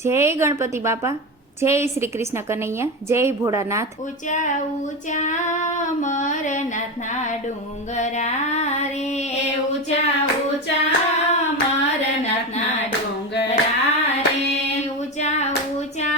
જય ગણપતિ બાપા, જય શ્રી કૃષ્ણ કનૈયા, જય ભોળાનાથ। ઊંચા ઊંચા અમરનાથના ડુંગરા રે, ઊંચા ઊંચા અમરનાથના ડુંગરા રે, ઊંચા ઊંચા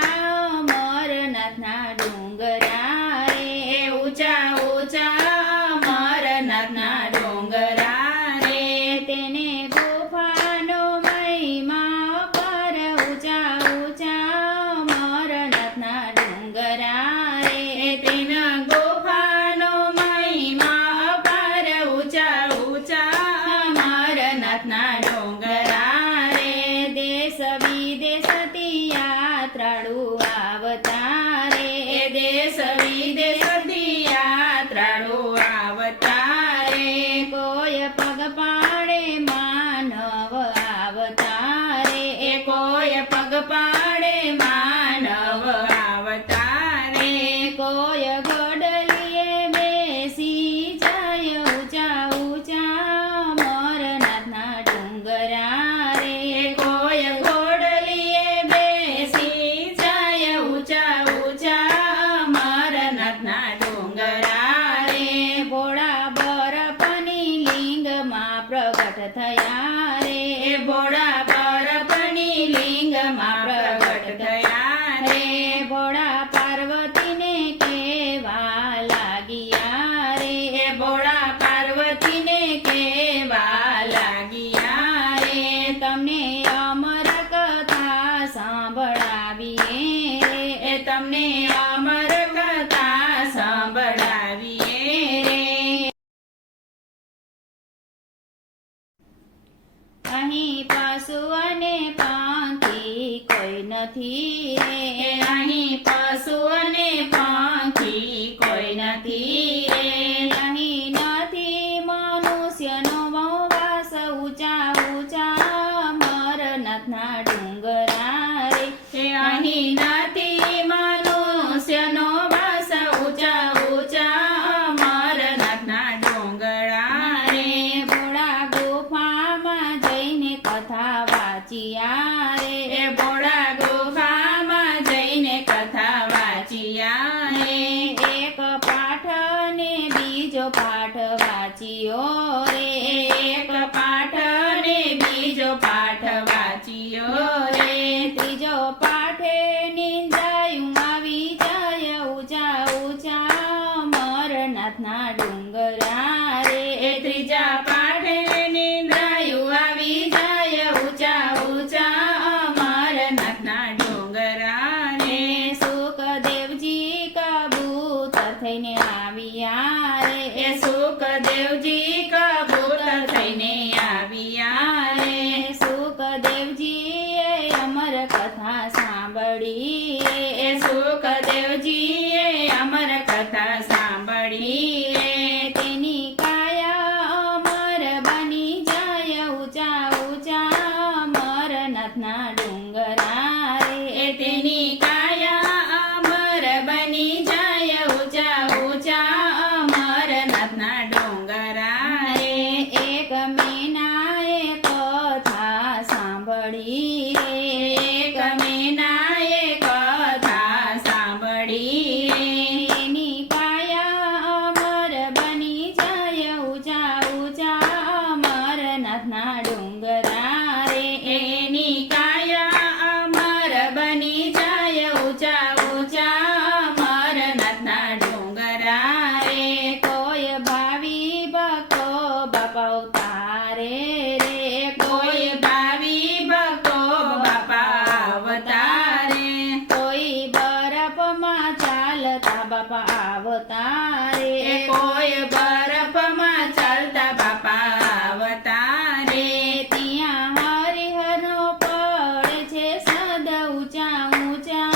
અમરનાથના ડુંગરા રે, ઊંચા ઊંચા અમરનાથના ડુંગરા રે, તેને ગુફાનો મહિમા પર, ઊંચા ઊંચા અમરનાથના ડુંગરા રે, તેના ગુફાનો મહિમા પર, ઊંચા ઊંચા અમરનાથના ડુંગરા રે, દેશ વિદેશથી યાત્રાળુ આવતા રે, દેશ વિદેશથી યાત્રાળુ આવતા રે, કોઈ પગપાળે માનવ આવતા રે, કોઈ પગપાળે માનવ આવતા રે, કોઈ ઘોડલીએ બેસી જાય, ઊંચા ઊંચા અમરનાથના ડુંગરા રે, કોઈ ઘોડલીએ બેસી જાય, ઊંચા ઊંચા અમરનાથના ડુંગરા રે, ભોળા બરફની લિંગમાં પ્રગટ થયા રે, ભોળા બરફની લિંગમાં પ્રગટ થયા રે, ભોળા પાર્વતીને કેવા લાગ્યા રે, ભોળા પાર્વતીને કેવા લાગ્યા રે, તમને અમર કથા સાંભળાવીએ રે, તમને અમર કથા સાંભળાવીએ રે, અહીં પશુ અને પાંખી કોઈ નથી રે, અહીં પશુ અને પાંખી કોઈ નથી રે, અહીં નથી મનુષ્યનો વાસ, ઊંચા ઊંચા અમરનાથના ડુંગરા રે, અહીં નથી મનુષ્યનો વાસ, ઊંચા ઊંચા અમરનાથના ડુંગરા રે, ભોળા ગુફામાં જઈને કથા વાંચ્યા રે, ભોળા ગુફામાં જઈને કથા વાંચ્યા રે, એક પાઠ ને બીજો પાઠ વાંચ્યો રે, એક પાઠ ને બીજો પાઠ વાંચ્યો રે, ત્રીજો પાઠે નિંદાયું આવી જાય, ઊંચા ઊંચા અમરનાથના ડુંગરા રે, ત્રીજા પાઠે નિંદાયું આવી જાય, ઊંચા ઊંચા અમરનાથના ડુંગરા રે, સુખદેવજી કબૂતર થઈને આવ્યા રે, સુખદેવજી કબૂતર થઈને આવ્યા રે, સુખદેવજીએ અમર કથા સાંભળી રે, સુખદેવજીએ અમર કથા સાંભળી રે, તેની કાયા અમર બની જાય, ઊંચા ઊંચા અમરનાથના ડુંગરા રે, તેની કાયા અમર બની જાય, ઊંચા ઊંચા અમરનાથના ડુંગરા રે, એક મેનાએ કથા સાંભળી રે, એક મેનાએ કથા સાંભળી રે, એની કાયા અમર બની જાય, ઊંચા ઊંચા અમરનાથના ડુંગરા રે, એની કાયા અમર બની જાય, ઊંચા ઊંચા અમરનાથના ડુંગરા રે, કોઈ ભાવિ ભક્તો બાપા અવતારે રે, કોઈ ભાવિ ભક્તો બાપા અવતારે, કોઈ બરફમાં ચાલતા બાપા અવતારે, કોઈ બરફમાં ચાલતા બાપા અવતારે, ત્યાં હરિહરનો પડે છે સદ, ઊંચા ઊંચા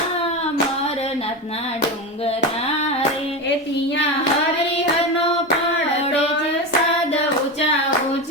અમરનાથના ડુંગરા રે, ત્યાં હરિહરનો પડે છે સદ, ઊંચા ઊંચા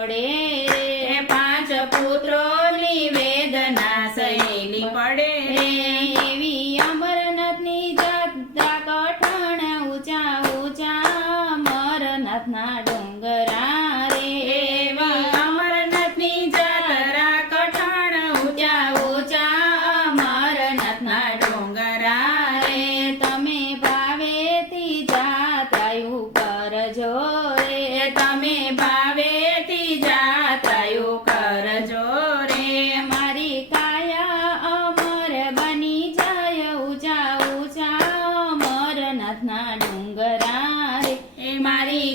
પડે રે એ પાંચ પુત્રોની વેદના સહેલી પડે રે એવી અમરનાથની જાત્રા કઠણ ઊંચા ઊંચા અમરનાથના ડુંગરા રે એવી અમરનાથની જાત્રા કઠણ ઊંચા ઊંચા અમરનાથના ડુંગરા રે તમે ભાવેથી જાત્રાયું કરજો રે એ તમે ભાવેથી જાત્રાયું કરજો રે મારી કાયા અમર બની જાય ઊંચા ઊંચા અમરનાથના ડુંગરા રે એ મારી